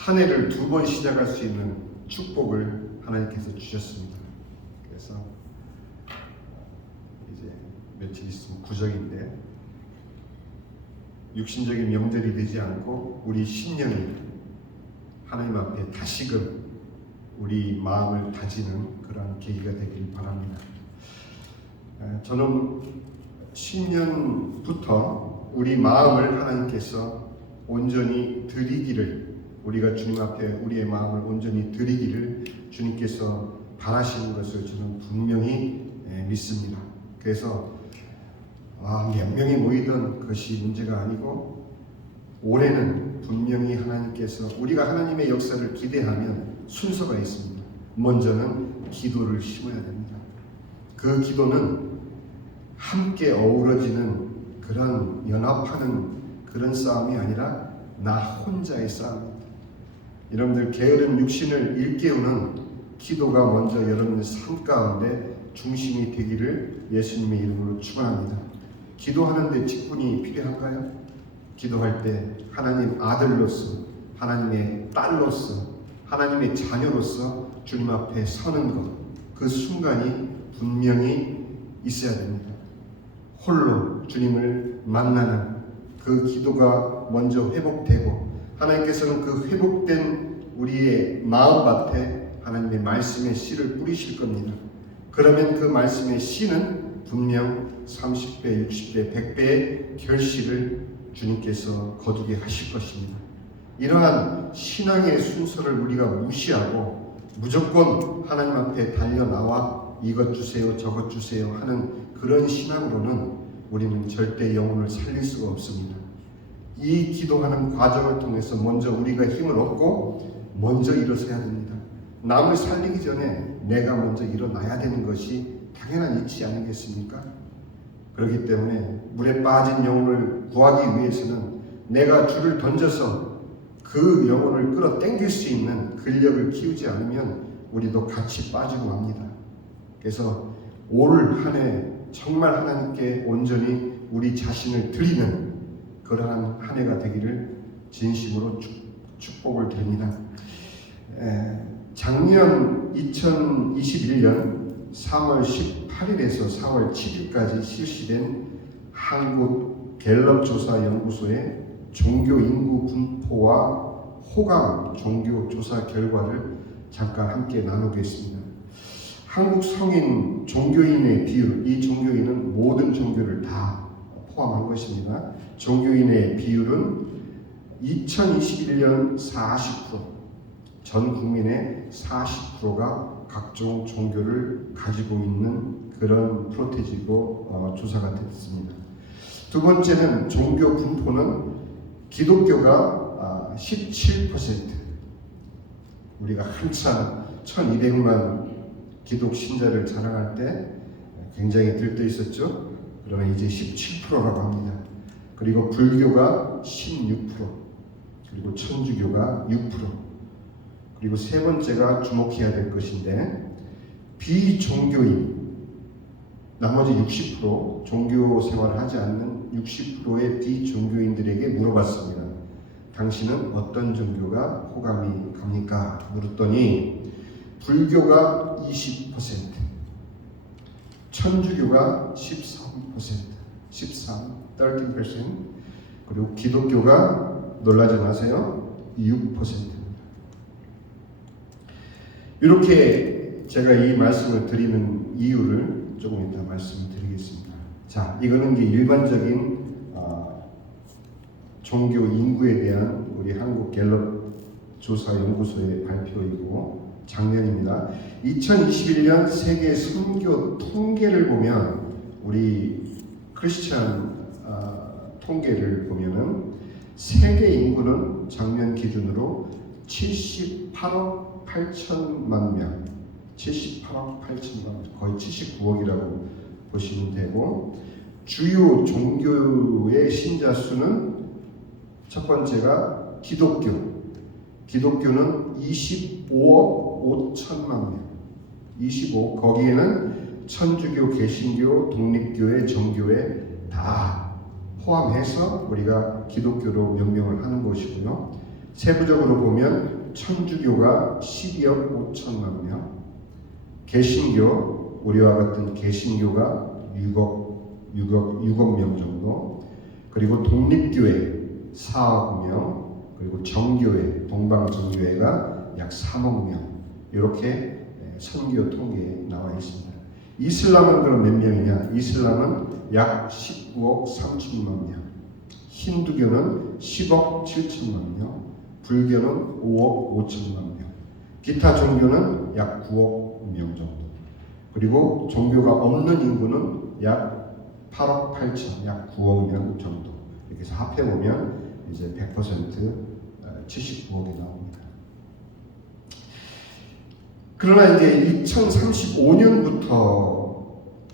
한 해를 두 번 시작할 수 있는 축복을 하나님께서 주셨습니다. 그래서 이제 며칠 있으면 구정인데 육신적인 명절이 되지 않고 우리 신령이 하나님 앞에 다시금 우리 마음을 다지는 그런 계기가 되길 바랍니다. 저는 신년부터 우리 마음을 하나님께서 온전히 드리기를, 우리가 주님 앞에 우리의 마음을 온전히 드리기를 주님께서 바라시는 것을 저는 분명히 믿습니다. 그래서 몇 명이 모이던 것이 문제가 아니고 올해는 분명히 하나님께서, 우리가 하나님의 역사를 기대하면 순서가 있습니다. 먼저는 기도를 심어야 됩니다. 그 기도는 함께 어우러지는 그런 연합하는 그런 싸움이 아니라 나 혼자의 싸움입니다. 여러분들 게으른 육신을 일깨우는 기도가 먼저 여러분의 삶 가운데 중심이 되기를 예수님의 이름으로 축원합니다. 기도하는데 직분이 필요한가요? 기도할 때 하나님 아들로서, 하나님의 딸로서, 하나님의 자녀로서 주님 앞에 서는 것, 그 순간이 분명히 있어야 됩니다. 홀로 주님을 만나는 그 기도가 먼저 회복되고, 하나님께서는 그 회복된 우리의 마음밭에 하나님의 말씀의 씨를 뿌리실 겁니다. 그러면 그 말씀의 씨는 분명 30배, 60배, 100배의 결실을 주님께서 거두게 하실 것입니다. 이러한 신앙의 순서를 우리가 무시하고 무조건 하나님 앞에 달려나와 이것 주세요, 저것 주세요 하는 그런 신앙으로는 우리는 절대 영혼을 살릴 수가 없습니다. 이 기도하는 과정을 통해서 먼저 우리가 힘을 얻고 먼저 일어서야 됩니다. 남을 살리기 전에 내가 먼저 일어나야 되는 것이 당연한 이치 아니겠습니까? 그렇기 때문에 물에 빠진 영혼을 구하기 위해서는 내가 줄을 던져서 그 영혼을 끌어당길 수 있는 근력을 키우지 않으면 우리도 같이 빠지고 맙니다. 그래서 올 한 해 정말 하나님께 온전히 우리 자신을 드리는 그러한 한 해가 되기를 진심으로 축복을 드립니다. 작년 2021년 3월 18일에서 4월 7일까지 실시된 한국 갤럽 조사 연구소의 종교 인구 분포와 호감 종교 조사 결과를 잠깐 함께 나누겠습니다. 한국 성인 종교인의 비율, 이 종교인은 모든 종교를 다 포함한 것입니다. 종교인의 비율은 2021년 40%, 전 국민의 40%가 각종 종교를 가지고 있는 그런 프로테지고 조사가 됐습니다. 두 번째는 종교 분포는 기독교가 17%, 우리가 한참 1200만 기독 신자를 자랑할 때 굉장히 들떠 있었죠. 그러나 이제 17%라고 합니다. 그리고 불교가 16%, 그리고 천주교가 6%, 그리고 세 번째가 주목해야 될 것인데 비종교인, 나머지 60%, 종교 생활을 하지 않는 60%의 비종교인들에게 물어봤습니다. 당신은 어떤 종교가 호감이 갑니까? 물었더니 불교가 20%, 천주교가 13%, 13%, 그리고 기독교가 놀라지 마세요, 6%입니다. 이렇게 제가 이 말씀을 드리는 이유를 조금 이따 말씀드리겠습니다. 자, 이거는 이제 일반적인 종교 인구에 대한 우리 한국 갤럽 조사 연구소의 발표이고 작년입니다. 2021년 세계 선교 통계를 보면, 우리 크리스찬 통계를 보면은 세계 인구는 작년 기준으로 78억 8천만 명, 78억 8천만 명, 거의 79억이라고 보시면 되고, 주요 종교의 신자 수는 첫 번째가 기독교는 25억 5천만 명, 25, 거기에는 천주교, 개신교, 독립교회, 정교회 다 포함해서 우리가 기독교로 명명을 하는 것이고요. 세부적으로 보면 천주교가 12억 5천만 명, 개신교, 우리와 같은 개신교가 6억 명 정도, 그리고 독립교회 4억 명, 그리고 정교회, 동방정교회가 약 3억 명, 이렇게 선교 통계에 나와 있습니다. 이슬람은 그럼 몇 명이냐? 이슬람은 약 19억 3천만 명, 힌두교는 10억 7천만 명, 불교는 5억 5천만 명, 기타 종교는 약 9억 명 정도, 그리고 종교가 없는 인구는 약 8억 8천, 약 9억 명 정도. 이렇게 해서 합해보면 이제 100% 79억이 나옵니다. 그러나 이제 2035년부터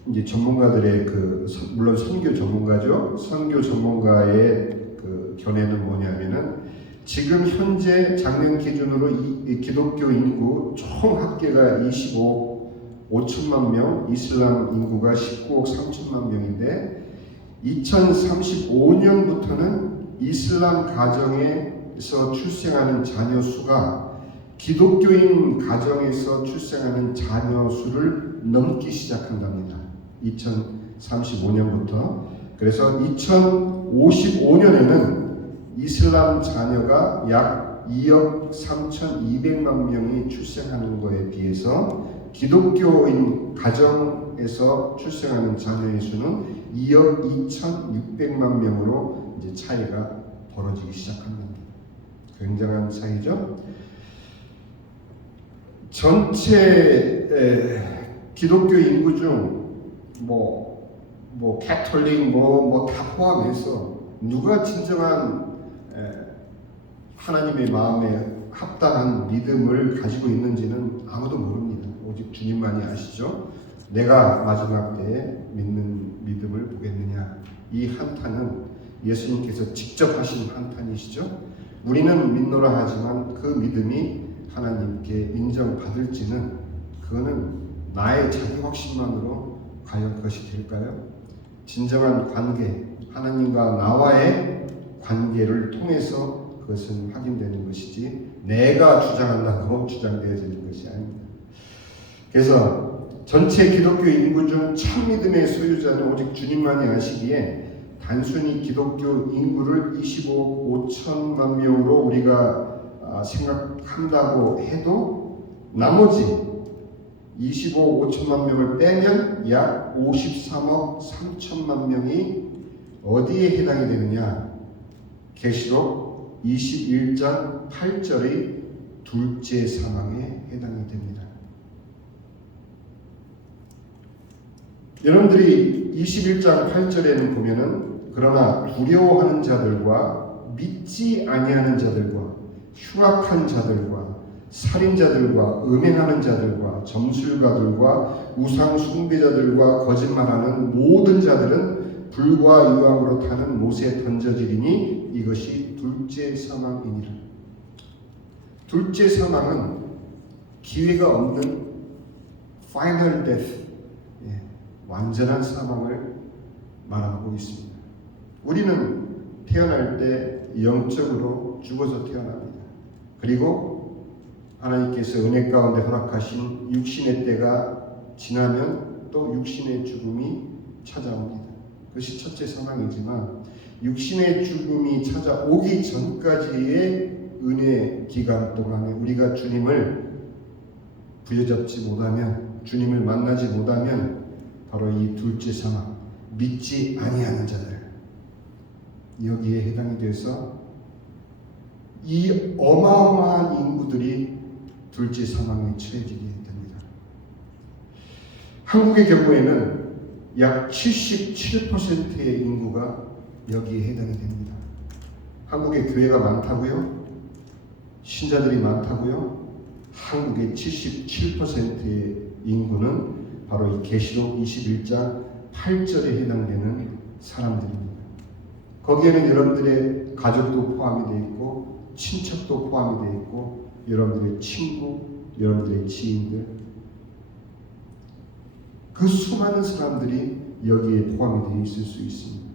이제 전문가들의 물론 선교 전문가죠. 선교 전문가의 견해는 뭐냐면은 지금 현재 작년 기준으로 이 기독교 인구 총 합계가 25억 5천만 명, 이슬람 인구가 19억 3천만 명인데 2035년부터는 이슬람 가정에서 출생하는 자녀 수가 기독교인 가정에서 출생하는 자녀 수를 넘기 시작한답니다. 2035년부터. 그래서 2055년에는 이슬람 자녀가 약 2억 3,200만 명이 출생하는 것에 비해서 기독교인 가정에서 출생하는 자녀의 수는 2억 2,600만 명으로 이제 차이가 벌어지기 시작합니다. 굉장한 차이죠. 전체 기독교 인구 중 캐톨릭 다 포함해서 누가 진정한 하나님의 마음에 합당한 믿음을 가지고 있는지는 아무도 모릅니다. 오직 주님만이 아시죠. 내가 마지막 때에 믿는 믿음을 보겠느냐. 이 한탄은 예수님께서 직접 하신 한탄이시죠. 우리는 믿노라 하지만 그 믿음이 하나님께 인정받을지는 그거는 나의 자기 확신만으로 과연 그것이 될까요? 진정한 관계, 하나님과 나와의 관계를 통해서 그것은 확인되는 것이지 내가 주장한다고 주장되어지는 것이 아닙니다. 그래서 전체 기독교 인구 중 참믿음의 소유자는 오직 주님만이 아시기에 단순히 기독교 인구를 25억 5천만 명으로 우리가 생각한다고 해도 나머지 25억 5천만 명을 빼면 약 53억 3천만 명이 어디에 해당이 되느냐? 계시록 21장 8절의 둘째 사망에 해당이 됩니다. 여러분들이 21장 8절에는 보면은 그러나 두려워하는 자들과 믿지 아니하는 자들과 흉악한 자들과 살인자들과 음행하는 자들과 점술가들과 우상 숭배자들과 거짓말하는 모든 자들은 불과 유황으로 타는 못에 던져지리니 이것이 둘째 사망이니라. 둘째 사망은 기회가 없는 final death, 완전한 사망을 말하고 있습니다. 우리는 태어날 때 영적으로 죽어서 태어납니다. 그리고 하나님께서 은혜 가운데 허락하신 육신의 때가 지나면 또 육신의 죽음이 찾아옵니다. 그것이 첫째 사망이지만 육신의 죽음이 찾아오기 전까지의 은혜 기간 동안에 우리가 주님을 부여잡지 못하면, 주님을 만나지 못하면 바로 이 둘째 사망, 믿지 아니하는 자들, 여기에 해당이 돼서 이 어마어마한 인구들이 둘째 사망에 처해지게 됩니다. 한국의 경우에는 약 77%의 인구가 여기에 해당이 됩니다. 한국에 교회가 많다고요? 신자들이 많다고요? 한국의 77%의 인구는 바로 이 계시록 21장 8절에 해당되는 사람들입니다. 거기에는 여러분들의 가족도 포함이 되어 있고 친척도 포함이 되어 있고 여러분들의 친구, 여러분들의 지인들, 그 수많은 사람들이 여기에 포함이 되어 있을 수 있습니다.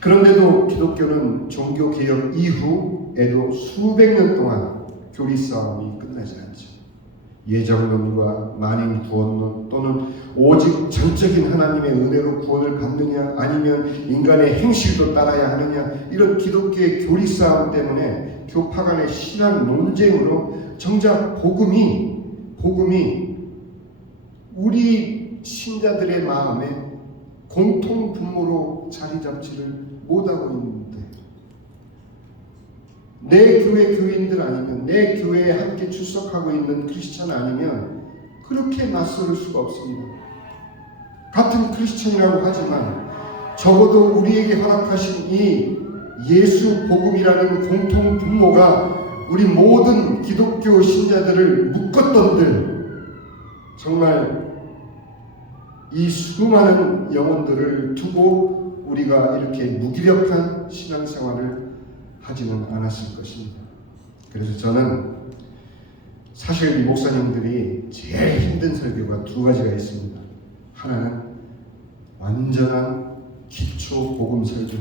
그런데도 기독교는 종교개혁 이후에도 수백 년 동안 교리 싸움이 끝나지 않죠. 예정론과 만인 구원론 또는 오직 전적인 하나님의 은혜로 구원을 받느냐 아니면 인간의 행실도 따라야 하느냐, 이런 기독교의 교리 싸움 때문에 교파 간의 신앙 논쟁으로 정작 복음이 우리 신자들의 마음에 공통 분모로 자리 잡지를 못하고 있는데, 내 교회 교인들 아니면, 내 교회에 함께 출석하고 있는 크리스찬 아니면 그렇게 낯설 수가 없습니다. 같은 크리스찬이라고 하지만 적어도 우리에게 허락하신 이 예수 복음이라는 공통 분모가 우리 모든 기독교 신자들을 묶었던들, 정말 이 수많은 영혼들을 두고 우리가 이렇게 무기력한 신앙생활을 하지는 않았을 것입니다. 그래서 저는 사실 이 목사님들이 제일 힘든 설교가 두 가지가 있습니다. 하나는 완전한 기초 복음 설교,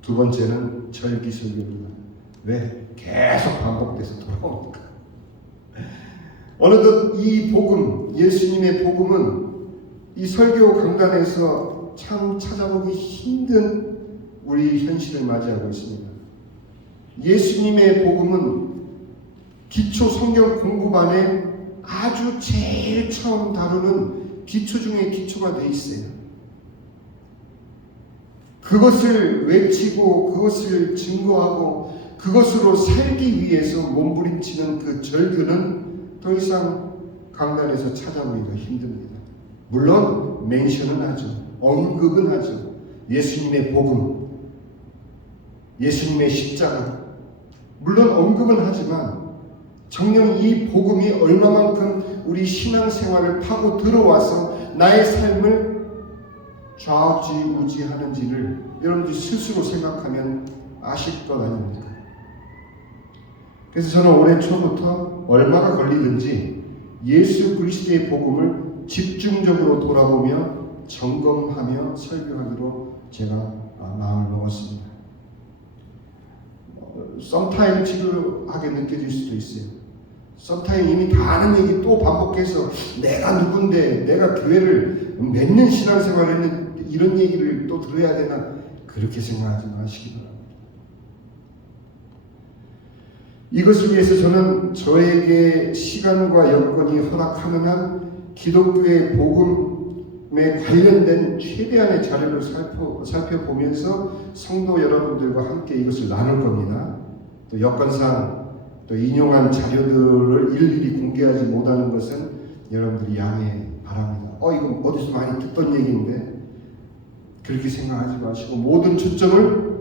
두 번째는 절기 설교입니다. 왜? 계속 반복돼서 돌아옵니까? 어느덧 이 복음, 예수님의 복음은 이 설교 강단에서 참 찾아보기 힘든 우리 현실을 맞이하고 있습니다. 예수님의 복음은 기초 성경 공부반에 아주 제일 처음 다루는 기초 중에 기초가 돼 있어요. 그것을 외치고 그것을 증거하고 그것으로 살기 위해서 몸부림치는 그 절규는 더 이상 강단에서 찾아보기가 힘듭니다. 물론 멘션은 하죠. 언급은 하죠. 예수님의 복음, 예수님의 십자가, 물론 언급은 하지만 정녕 이 복음이 얼마만큼 우리 신앙생활을 파고 들어와서 나의 삶을 좌지우지하는지를 여러분들이 스스로 생각하면 아실 것 아닙니까? 그래서 저는 올해 초부터 얼마가 걸리든지 예수 그리스도의 복음을 집중적으로 돌아보며 점검하며 설교하기로 제가 마음을 먹었습니다. 썸타임 지루하게 느껴질 수도 있어요. 썸타임 이미 다 아는 얘기 또 반복해서 내가 누군데, 내가 교회를 몇 년 신앙생활을 했는데 이런 얘기를 또 들어야 되나, 그렇게 생각하지 마시기 바랍니다. 이것을 위해서 저는 저에게 시간과 여건이 허락하는 한 기독교의 복음에 관련된 최대한의 자료를 살펴보면서 성도 여러분들과 함께 이것을 나눌 겁니다. 또 여건상 또 인용한 자료들을 일일이 공개하지 못하는 것은 여러분들이 양해 바랍니다. 이거 어디서 많이 듣던 얘기인데, 그렇게 생각하지 마시고 모든 초점을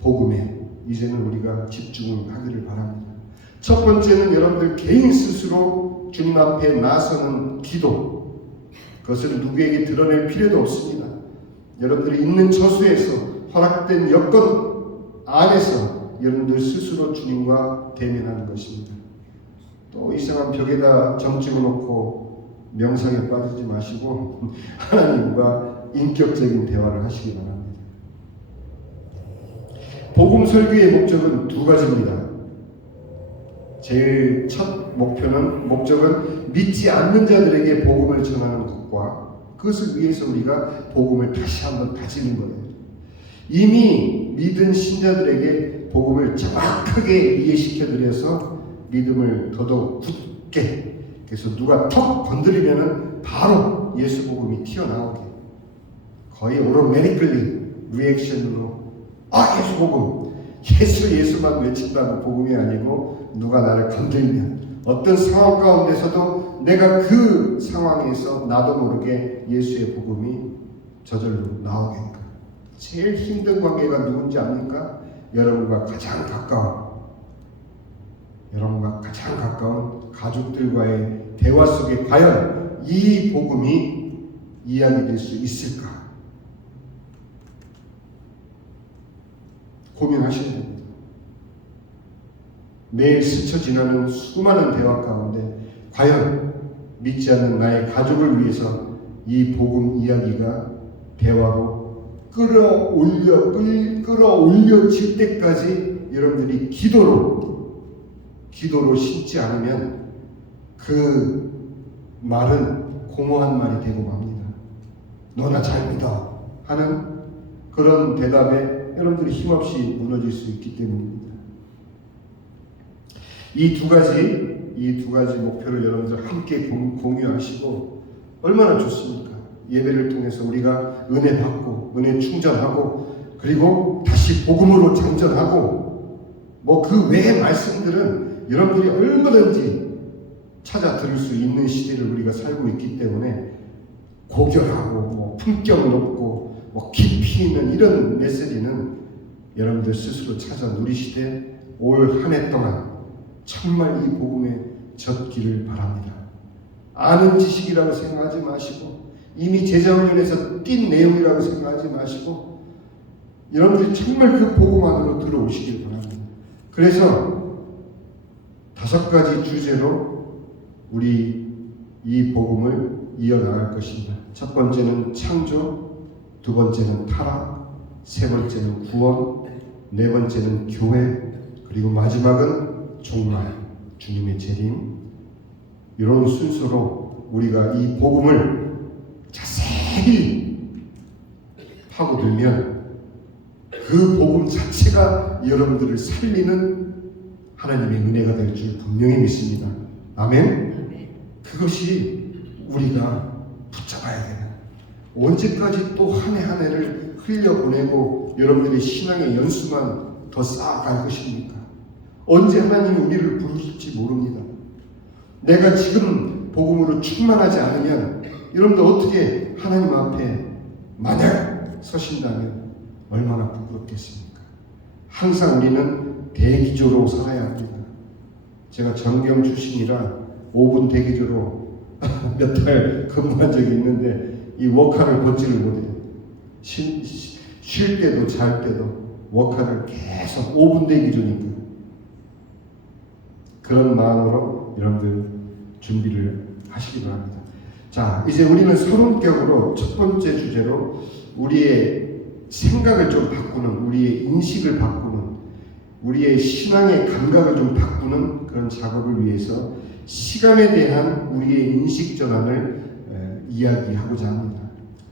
복음에 이제는 우리가 집중을 하기를 바랍니다. 첫 번째는 여러분들 개인 스스로 주님 앞에 나서는 기도, 그것을 누구에게 드러낼 필요도 없습니다. 여러분들이 있는 처소에서 허락된 여건 안에서 여러분들 스스로 주님과 대면하는 것입니다. 또 이상한 벽에다 점 찍어놓고 명상에 빠지지 마시고 하나님과 인격적인 대화를 하시기 바랍니다. 복음 설교의 목적은 두 가지입니다. 제일 첫 목적은 믿지 않는 자들에게 복음을 전하는 것과 그것을 위해서 우리가 복음을 다시 한번 다지는 거예요. 이미 믿은 신자들에게 복음을 정확하게 이해시켜드려서 믿음을 더더욱 굳게, 그래서 누가 턱 건드리면은 바로 예수 복음이 튀어나오게, 거의 오토매티컬리 리액션으로 예수 복음, 예수만 외친다고 복음이 아니고 누가 나를 건들면 어떤 상황 가운데서도 내가 그 상황에서 나도 모르게 예수의 복음이 저절로 나오게끔. 제일 힘든 관계가 누군지 압니까? 여러분과 가장 가까운 가족들과의 대화 속에 과연 이 복음이 이야기될 수 있을까? 고민하셔야 됩니다. 매일 스쳐 지나는 수많은 대화 가운데 과연 믿지 않는 나의 가족을 위해서 이 복음 이야기가 대화로 끌어올려질 때까지 여러분들이 기도로 심지 않으면 그 말은 공허한 말이 되고 맙니다. 너나 잘 믿어 하는 그런 대답에 여러분들이 힘없이 무너질 수 있기 때문입니다. 이 두 가지 목표를 여러분들 함께 공유하시고 얼마나 좋습니까? 예배를 통해서 우리가 은혜 받고 은혜 충전하고 그리고 다시 복음으로 장전하고 뭐 그 외의 말씀들은 여러분들이 얼마든지 찾아 들을 수 있는 시대를 우리가 살고 있기 때문에 고결하고 뭐 품격 높고 뭐 깊이 있는 이런 메시지는 여러분들 스스로 찾아 누리시되 올 한 해 동안 정말 이 복음에 젖기를 바랍니다. 아는 지식이라고 생각하지 마시고 이미 제자훈련에서 띈 내용이라고 생각하지 마시고 여러분들이 정말 그 복음 안으로 들어오시길 바랍니다. 그래서 5가지 주제로 우리 이 복음을 이어나갈 것입니다. 첫 번째는 창조, 두 번째는 타락, 세 번째는 구원, 네 번째는 교회, 그리고 마지막은 종말, 주님의 재림. 이런 순서로 우리가 이 복음을 자세히 파고들면 그 복음 자체가 여러분들을 살리는 하나님의 은혜가 될 줄 분명히 믿습니다. 아멘? 그것이 우리가 붙잡아야 되는, 언제까지 또 한 해 한 해를 흘려보내고 여러분들의 신앙의 연수만 더 쌓아갈 것입니까? 언제 하나님이 우리를 부르실지 모릅니다. 내가 지금 복음으로 충만하지 않으면 여러분들 어떻게 하나님 앞에 만약 서신다면 얼마나 부끄럽겠습니까? 항상 우리는 대기조로 살아야 합니다. 제가 전경 출신이라 5분 대기조로 몇 달 근무한 적이 있는데 이 워카를 걷지를 못해요. 쉴 때도 잘 때도 워카를 계속 5분 대기조니까. 그런 마음으로 여러분들 준비를 하시기 바랍니다. 자, 이제 우리는 서론격으로 첫 번째 주제로 우리의 생각을 좀 바꾸는, 우리의 인식을 바꾸는, 우리의 신앙의 감각을 좀 바꾸는 그런 작업을 위해서 시간에 대한 우리의 인식 전환을 이야기하고자 합니다.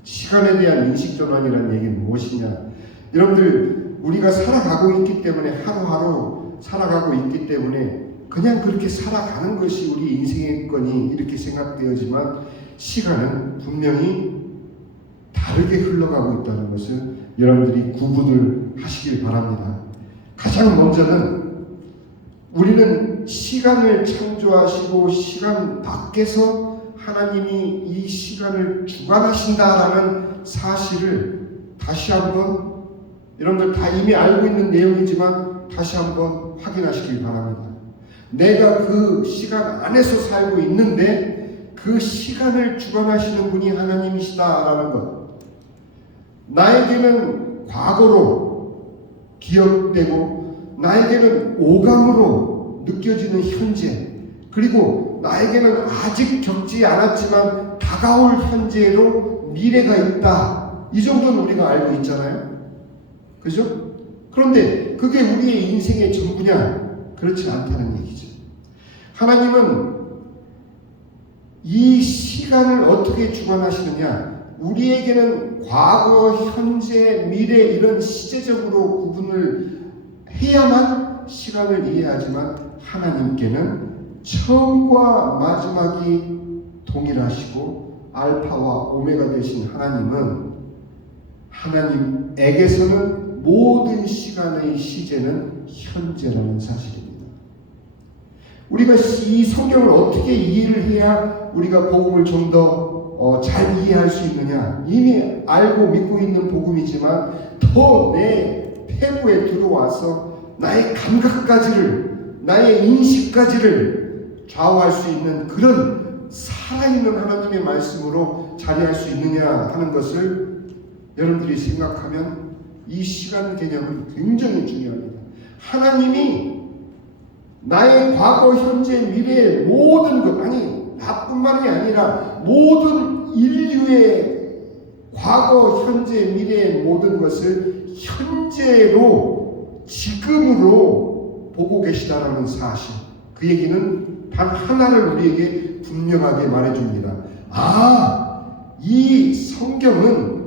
시간에 대한 인식 전환이라는 얘기는 무엇이냐? 여러분들 우리가 살아가고 있기 때문에 하루하루 살아가고 있기 때문에 그냥 그렇게 살아가는 것이 우리 인생의 거니 이렇게 생각되어지만 시간은 분명히 다르게 흘러가고 있다는 것을 여러분들이 구분을 하시길 바랍니다. 가장 먼저는 우리는 시간을 창조하시고 시간 밖에서 하나님이 이 시간을 주관하신다라는 사실을 다시 한번, 여러분들 다 이미 알고 있는 내용이지만 다시 한번 확인하시길 바랍니다. 내가 그 시간 안에서 살고 있는데 그 시간을 주관하시는 분이 하나님이시다라는 것. 나에게는 과거로 기억되고 나에게는 오감으로 느껴지는 현재, 그리고 나에게는 아직 겪지 않았지만 다가올 현재로 미래가 있다. 이 정도는 우리가 알고 있잖아요. 그죠? 그런데 그게 우리의 인생의 전부냐? 그렇지 않다는 얘기죠. 하나님은 이 시간을 어떻게 주관하시느냐? 우리에게는 과거, 현재, 미래 이런 시제적으로 구분을 해야만 시간을 이해하지만 하나님께는 처음과 마지막이 동일하시고 알파와 오메가 되신 하나님에게서는 모든 시간의 시제는 현재라는 사실입니다. 우리가 이 성경을 어떻게 이해를 해야 우리가 복음을 좀 더 잘 이해할 수 있느냐? 이미 알고 믿고 있는 복음이지만 더 내 폐부에 들어와서 나의 감각까지를, 나의 인식까지를 좌우할 수 있는 그런 살아있는 하나님의 말씀으로 자리할 수 있느냐 하는 것을 여러분들이 생각하면 이 시간 개념은 굉장히 중요합니다. 하나님이 나의 과거, 현재, 미래의 모든 것, 아니 나뿐만이 아니라 모든 인류의 과거, 현재, 미래의 모든 것을 현재로, 지금으로 보고 계시다라는 사실. 그 얘기는 단 하나를 우리에게 분명하게 말해줍니다. 이 성경은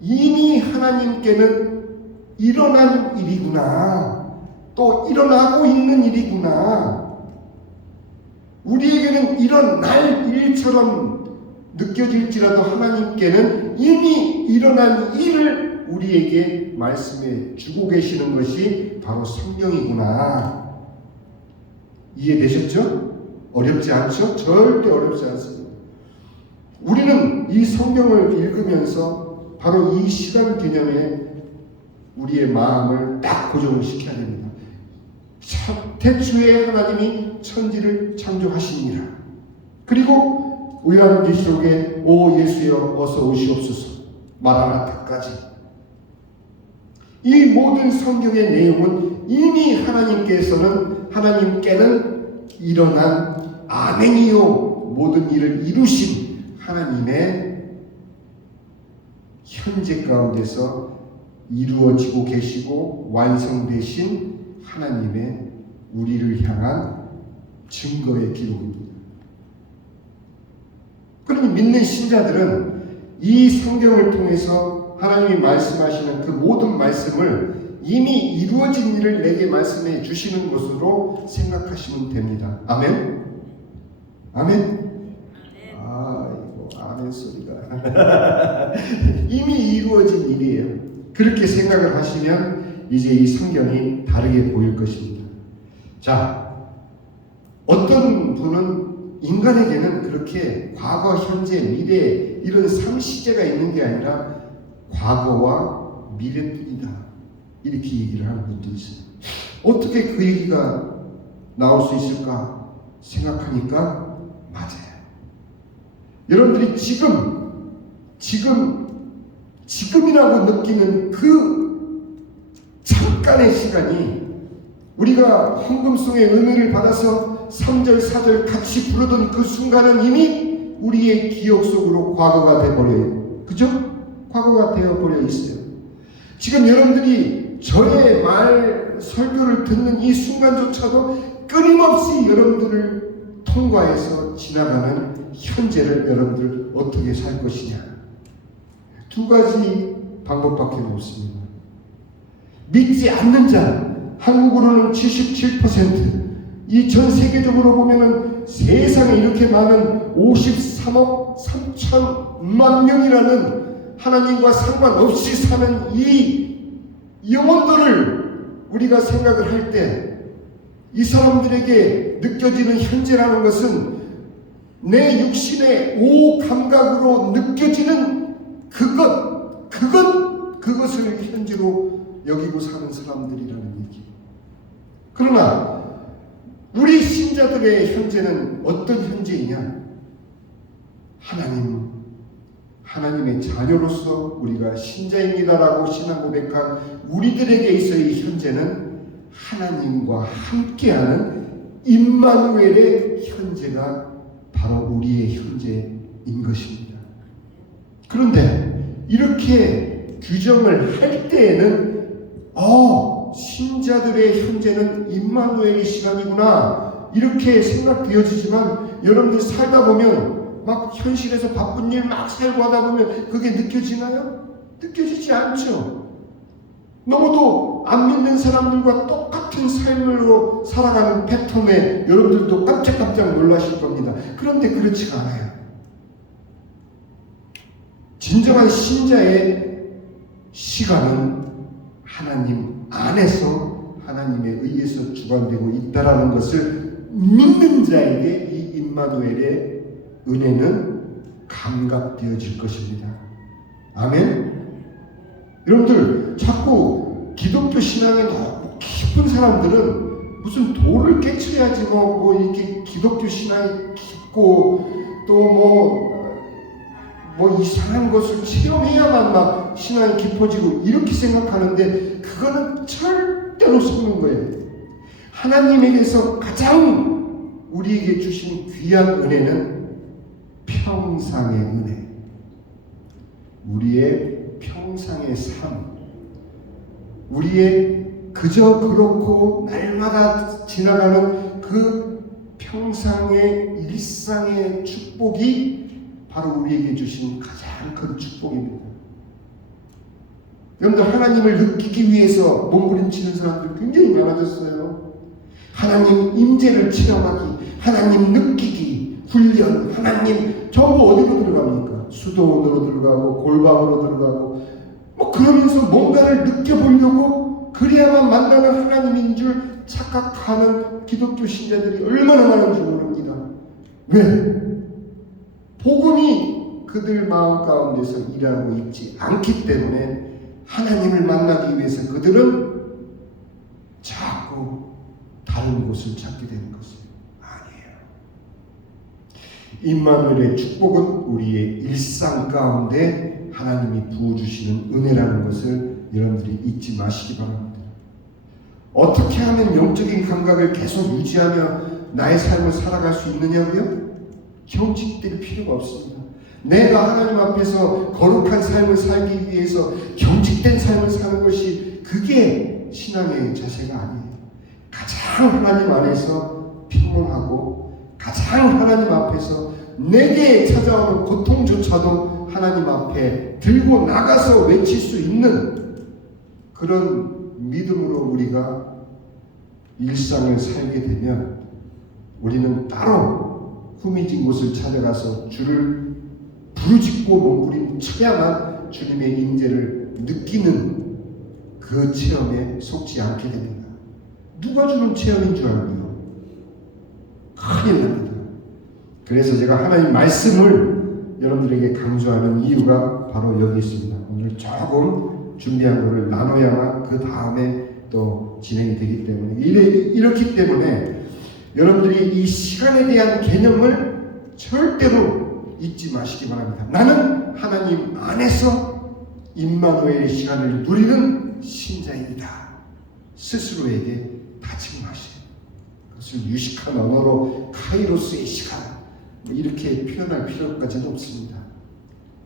이미 하나님께는 일어난 일이구나. 또 일어나고 있는 일이구나. 우리에게는 일어날 일처럼 느껴질지라도 하나님께는 이미 일어난 일을 우리에게 말씀해 주고 계시는 것이 바로 성경이구나. 이해되셨죠? 어렵지 않죠? 절대 어렵지 않습니다. 우리는 이 성경을 읽으면서 바로 이 시간 개념에 우리의 마음을 딱 고정시켜야 됩니다. 태초에 하나님이 천지를 창조하시니라. 그리고 요한계시록에 오 예수여 어서 오시옵소서 마라나타까지. 이 모든 성경의 내용은 이미 하나님께는 일어난 아멘이요 모든 일을 이루신 하나님의 현재 가운데서 이루어지고 계시고 완성되신 하나님의 우리를 향한 증거의 기록입니다. 그러니 믿는 신자들은 이 성경을 통해서 하나님이 말씀하시는 그 모든 말씀을 이미 이루어진 일을 내게 말씀해 주시는 것으로 생각하시면 됩니다. 아멘? 아멘? 이거 아멘 소리가 이미 이루어진 일이에요. 그렇게 생각을 하시면 이제 이 성경이 다르게 보일 것입니다. 자, 어떤 분은 인간에게는 그렇게 과거, 현재, 미래 이런 3시제가 있는 게 아니라 과거와 미래뿐이다. 이렇게 얘기를 하는 분도 있어요. 어떻게 그 얘기가 나올 수 있을까 생각하니까 맞아요. 여러분들이 지금이라고 느끼는 그 잠깐의 시간이 우리가 헌금송의 은혜를 받아서 3절, 4절 같이 부르던 그 순간은 이미 우리의 기억 속으로 과거가 되어버려요. 그죠? 과거가 되어버려 있어요. 지금 여러분들이 저의 말, 설교를 듣는 이 순간조차도 끊임없이 여러분들을 통과해서 지나가는 현재를 여러분들 어떻게 살 것이냐. 두 가지 방법밖에 없습니다. 믿지 않는 자, 한국으로는 77%, 이 전 세계적으로 보면은 세상에 이렇게 많은 53억 3천만 명이라는 하나님과 상관없이 사는 이 영혼들을 우리가 생각을 할 때 이 사람들에게 느껴지는 현재라는 것은 내 육신의 오 감각으로 느껴지는 그것을 현재로 여기고 사는 사람들이라는 얘기. 그러나 우리 신자들의 현재는 어떤 현재이냐? 하나님의 자녀로서 우리가 신자입니다라고 신앙 고백한 우리들에게 있어의 현재는 하나님과 함께하는 임마누엘의 현재가 바로 우리의 현재인 것입니다. 그런데 이렇게 규정을 할 때에는 신자들의 현재는 임마누엘의 시간이구나 이렇게 생각되어지지만 여러분들 살다 보면 막 현실에서 바쁜 일 막 살고 하다 보면 그게 느껴지나요? 느껴지지 않죠. 너무도 안 믿는 사람들과 똑같은 삶으로 살아가는 패턴에 여러분들도 깜짝깜짝 놀라실 겁니다. 그런데 그렇지가 않아요. 진정한 신자의 시간은 하나님 안에서 하나님에 의해서 주관되고 있다라는 것을 믿는 자에게 이 임마누엘의 은혜는 감각되어질 것입니다. 아멘? 여러분들 자꾸 기독교 신앙에 너무 깊은 사람들은 무슨 돌을 깨쳐야지 뭐 이렇게 기독교 신앙이 깊고 또 뭐 이상한 것을 체험해야만 막 신앙이 깊어지고 이렇게 생각하는데 그거는 절대로 속는 거예요. 하나님에게서 가장 우리에게 주신 귀한 은혜는 평상의 은혜. 우리의 평상의 삶, 우리의 그저 그렇고 날마다 지나가는 그 평상의 일상의 축복이 바로 우리에게 주신 가장 큰 축복입니다. 여러분들, 하나님을 느끼기 위해서 몸부림치는 사람들 굉장히 많아졌어요. 하나님 임재를 체험하기, 하나님 느끼기, 훈련, 하나님 전부 어디로 들어갑니까? 수도원으로 들어가고 골방으로 들어가고 그러면서 뭔가를 느껴보려고 그래야만 만나는 하나님인 줄 착각하는 기독교 신자들이 얼마나 많은 줄 모릅니다. 왜? 복음이 그들 마음 가운데서 일하고 있지 않기 때문에 하나님을 만나기 위해서 그들은 자꾸 다른 곳을 찾게 되는 것이에요. 아니에요. 임마누엘의 축복은 우리의 일상 가운데 하나님이 부어주시는 은혜라는 것을 여러분들이 잊지 마시기 바랍니다. 어떻게 하면 영적인 감각을 계속 유지하며 나의 삶을 살아갈 수 있느냐고요? 경직될 필요가 없습니다. 내가 하나님 앞에서 거룩한 삶을 살기 위해서 경직된 삶을 사는 것이 그게 신앙의 자세가 아니에요. 가장 하나님 안에서 평온하고 가장 하나님 앞에서 내게 찾아오는 고통조차도 하나님 앞에 들고 나가서 외칠 수 있는 그런 믿음으로 우리가 일상을 살게 되면 우리는 따로 후미진 곳을 찾아가서 주를 부르짖고 몸부림쳐야만 주님의 임재를 느끼는 그 체험에 속지 않게 됩니다. 누가 주는 체험인 줄 알고요? 큰일 납니다. 그래서 제가 하나님 말씀을 여러분들에게 강조하는 이유가 바로 여기 있습니다. 오늘 조금 준비한 것을 나눠야만 그 다음에 또 진행이 되기 때문에 이렇기 때문에 여러분들이 이 시간에 대한 개념을 절대로 잊지 마시기 바랍니다. 나는 하나님 안에서 임마누엘의 시간을 누리는 신자입니다. 스스로에게 다짐하세요. 그것을 유식한 언어로 카이로스의 시간 이렇게 표현할 필요까지는 없습니다.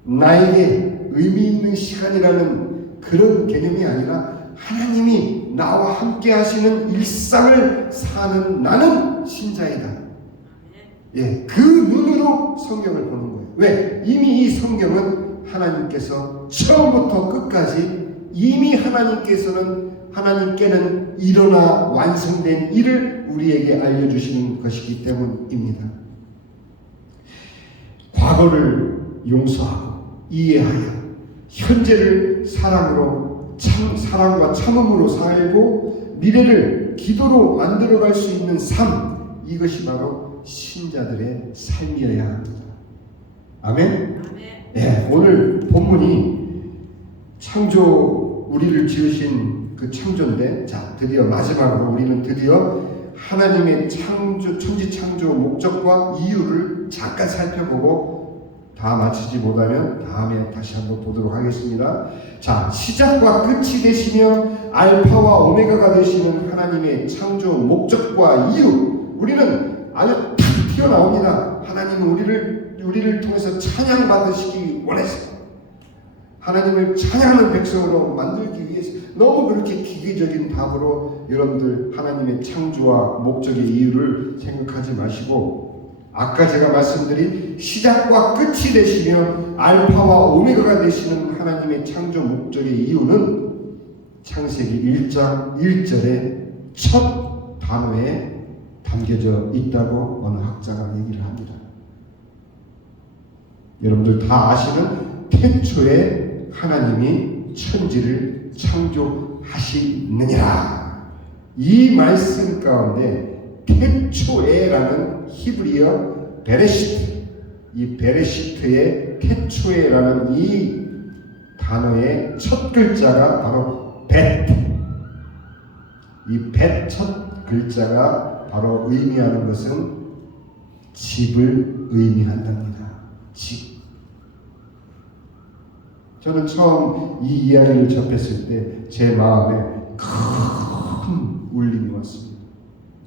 나에게 의미 있는 시간이라는 그런 개념이 아니라 하나님이 나와 함께 하시는 일상을 사는 나는 신자이다. 예, 그 눈으로 성경을 보는 거예요. 왜? 이미 이 성경은 하나님께서 처음부터 끝까지 이미 하나님께는 일어나 완성된 일을 우리에게 알려주시는 것이기 때문입니다. 과거를 용서하고 이해하여 현재를 사랑과 참음으로 살고 미래를 기도로 만들어갈 수 있는 삶, 이것이 바로 신자들의 삶이어야 합니다. 아멘? 네, 오늘 본문이 우리를 지으신 그 창조인데, 자, 드디어 마지막으로 우리는 드디어 하나님의 천지 창조 목적과 이유를 잠깐 살펴보고 다 마치지 못하면 다음에 다시 한번 보도록 하겠습니다. 자, 시작과 끝이 되시며 알파와 오메가가 되시는 하나님의 창조 목적과 이유, 우리는 아주 탁 튀어나옵니다. 하나님은 우리를 통해서 찬양받으시기 원해서 하나님을 찬양하는 백성으로 만들기 위해서 너무 그렇게 기계적인 답으로 여러분들 하나님의 창조와 목적의 이유를 생각하지 마시고 아까 제가 말씀드린 시작과 끝이 되시며 알파와 오메가가 되시는 하나님의 창조 목적의 이유는 창세기 1장 1절의 첫 단어에 담겨져 있다고 어느 학자가 얘기를 합니다. 여러분들 다 아시는 태초에 하나님이 천지를 창조하시느니라. 이 말씀 가운데 태초에라는 히브리어 베레시트, 이 베레시트의 태초에라는 이 단어의 첫 글자가 바로 벳. 이 벳 첫 글자가 바로 의미하는 것은 집을 의미한답니다. 집. 저는 처음 이 이야기를 접했을 때 제 마음에 큰 울림이 왔습니다.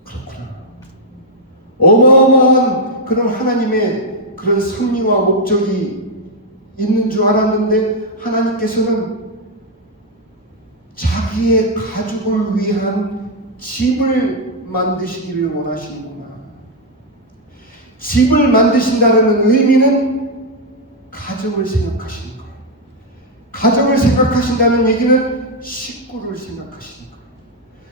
그렇구나. 어마어마한 그런 하나님의 그런 섭리와 목적이 있는 줄 알았는데 하나님께서는 자기의 가족을 위한 집을 만드시기를 원하시는구나. 집을 만드신다는 의미는 가정을 생각하시는 거예요. 가정을 생각하신다는 얘기는 식구를 생각하시는 거예요.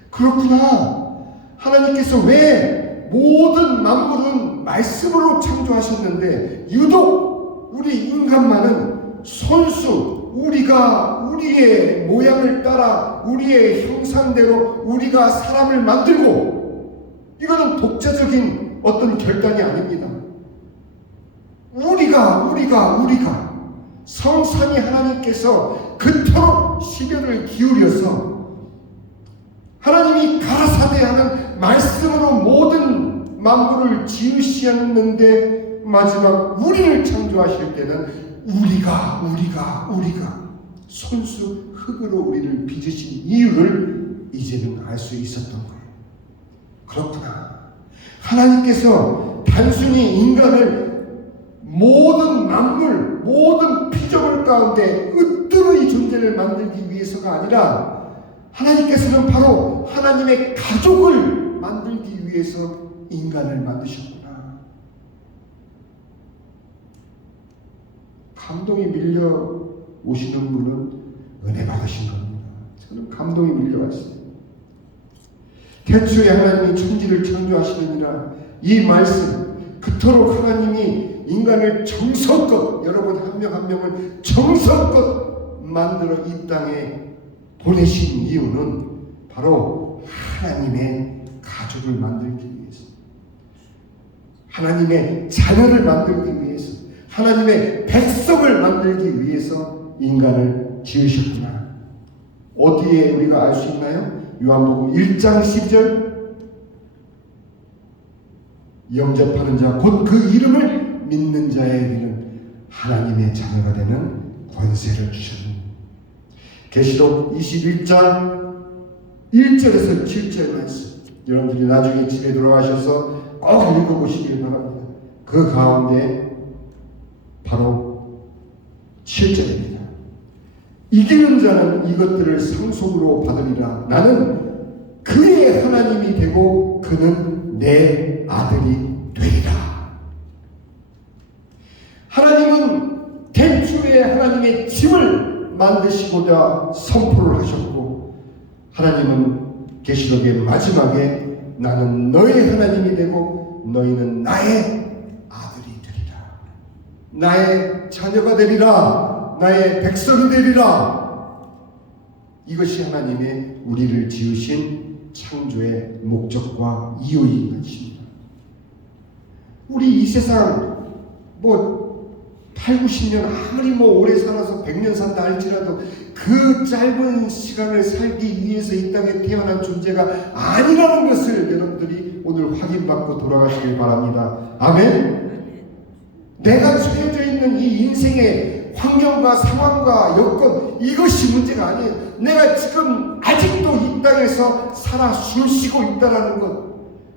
그렇구나. 하나님께서 왜 모든 만물은 말씀으로 창조하셨는데 유독 우리 인간만은 손수, 우리가 우리의 모양을 따라 우리의 형상대로 우리가 사람을 만들고, 이거는 독자적인 어떤 결단이 아닙니다. 우리가 성삼위 하나님께서 그토록 시련을 기울여서 하나님이 가라사대 하는 말씀으로 모든 만물을 지으셨는데 마지막 우리를 창조하실 때는 우리가 손수 흙으로 우리를 빚으신 이유를 이제는 알 수 있었던 거예요. 그렇구나. 하나님께서 단순히 인간을 모든 만물, 모든 피조물 가운데 으뜸의 존재를 만들기 위해서가 아니라 하나님께서는 바로 하나님의 가족을 만들기 위해서 인간을 만드셨구나. 감동이 밀려오시는 분은 은혜 받으신 겁니다. 저는 감동이 밀려왔어요. 태초에 하나님이 천지를 창조하시느니라, 이 말씀, 그토록 하나님이 인간을 정성껏, 여러분 한 명 한 명을 정성껏 만들어 이 땅에 보내신 이유는 바로 하나님의 가족을 만들기 위해서, 하나님의 자녀를 만들기 위해서, 하나님의 백성을 만들기 위해서 인간을 지으셨구나. 어디에 우리가 알 수 있나요? 요한복음 1장 10절, 영접하는 자 곧 그 이름을 믿는 자에게는 하나님의 자녀가 되는 권세를 주셨습니다. 계시록 21장 1절에서 7절 말씀, 여러분들이 나중에 집에 돌아가셔서 꼭 읽어보시길 바랍니다. 그 가운데 바로 7절입니다. 이기는 자는 이것들을 상속으로 받으리라. 나는 그의 하나님이 되고 그는 내 아들이 되리라. 하나님은 태초에 하나님의 집을 만드시고자 선포를 하셨고, 하나님은 계시록의 마지막에 나는 너의 하나님이 되고 너희는 나의 아들이 되리라, 나의 자녀가 되리라, 나의 백성이 되리라. 이것이 하나님의 우리를 지으신 창조의 목적과 이유인 것입니다. 우리 이 세상 8, 90년 아무리 오래 살아서 100년 산다 할지라도 그 짧은 시간을 살기 위해서 이 땅에 태어난 존재가 아니라는 것을 여러분들이 오늘 확인받고 돌아가시길 바랍니다. 아멘. 내가 처해져 있는 이 인생의 환경과 상황과 여건, 이것이 문제가 아니에요. 내가 지금 아직도 이 땅에서 살아 숨쉬고 있다는 것,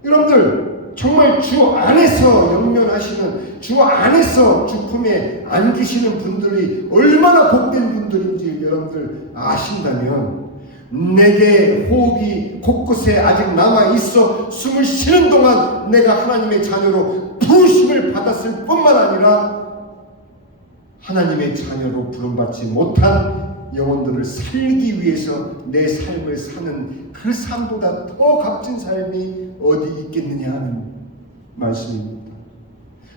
여러분들 정말 주 안에서 영면하시는, 주 안에서 주 품에 안기시는 분들이 얼마나 복된 분들인지 여러분들 아신다면, 내게 호흡이 곳곳에 아직 남아있어 숨을 쉬는 동안 내가 하나님의 자녀로 부르심을 받았을 뿐만 아니라 하나님의 자녀로 부름받지 못한 영혼들을 살리기 위해서 내 삶을 사는 그 삶보다 더 값진 삶이 어디 있겠느냐 하는 말씀입니다.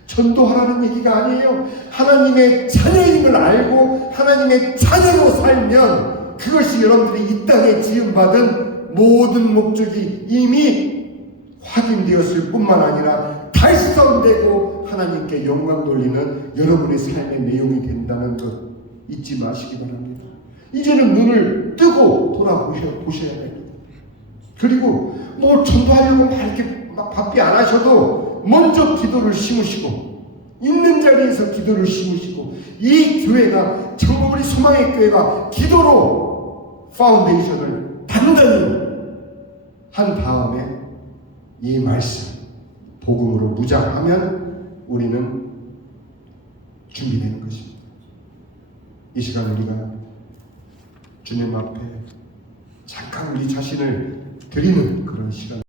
전도하라는 얘기가 아니에요. 하나님의 자녀임을 알고 하나님의 자녀로 살면 그것이 여러분들이 이 땅에 지음받은 모든 목적이 이미 확인되었을 뿐만 아니라 달성되고 하나님께 영광 돌리는 여러분의 삶의 내용이 된다는 것 잊지 마시기 바랍니다. 이제는 눈을 뜨고 돌아보셔야 됩니다. 그리고 전도하려고 이렇게 바삐 안 하셔도 먼저 기도를 심으시고, 있는 자리에서 기도를 심으시고, 이 교회가, 정말 우리 소망의 교회가 기도로 파운데이션을 단단히 한 다음에 이 말씀 복음으로 무장하면 우리는 준비되는 것입니다. 이 시간 우리가 주님 앞에 잠깐 우리 자신을 드리는 그런 시간